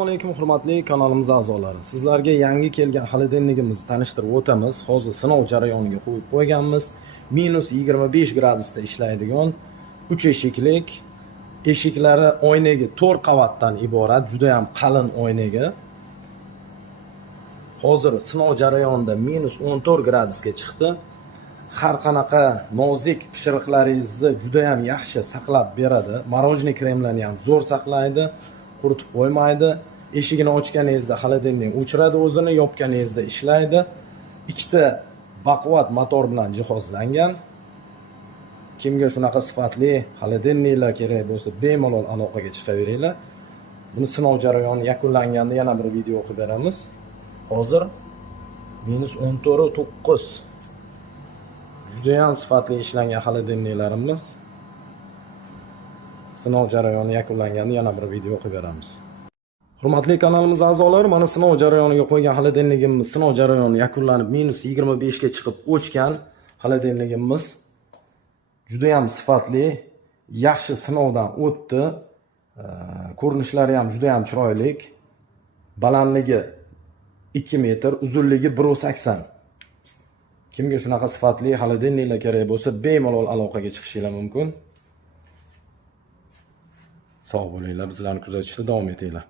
Assalomu alaykum hurmatli kanalimiz a'zolari. Sizlarga yangi kelgan xolodilnigimizni tanishtirib o'tamiz. Hozir sinov jarayoniga qo'yib qo'yganmiz. -25 gradusda ishlaydigan 3 eshiklik, eshiklari oynaga 4 qavatdan iborat, juda ham qalin oynaga. Hozir sinov jarayonida -14 gradusga chiqdi. Har qanaqa nozik pishiriqlaringizni juda ham yaxshi saqlab beradi. Morojniy kremlarni ham zo'r saqlaydi, quritib qo'ymaydi. Eshigini ochganingizda xolodilnik o'chiradi o'zini, yopganingizda ishlaydi. Ikkita baquvvat motor bilan jihozlangan. Kimga shunaqa sifatli xolodilniklar kerak bo'lsa, bemalol aloqaga chiqaveringlar. Buni sinov jarayoni yakunlanganda yana bir video qilib beramiz. Hozir -14.9. Juda ham sifatli ishlangan xolodilniklarimiz. Sinov jarayoni yakunlanganda yana bir video qilib beramiz. Hurmatli kanalimiz a'zolari, mana sinov jarayoniga qo'ygan xolodilnigimiz sinov jarayoni yakunlanib -25 ga chiqib o'chgan xolodilnigimiz juda ham sifatli, yaxshi sinovdan o'tdi. Ko'rinishlari ham juda ham chiroyli. Balandligi 2 metr, uzunligi 1.80. Kimga shunaqa sifatli xolodilniklar kerak bo'lsa, bemalol aloqaga chiqishingiz mumkin. Sog' bo'linglar, bizlarni kuzatishda davom etinglar.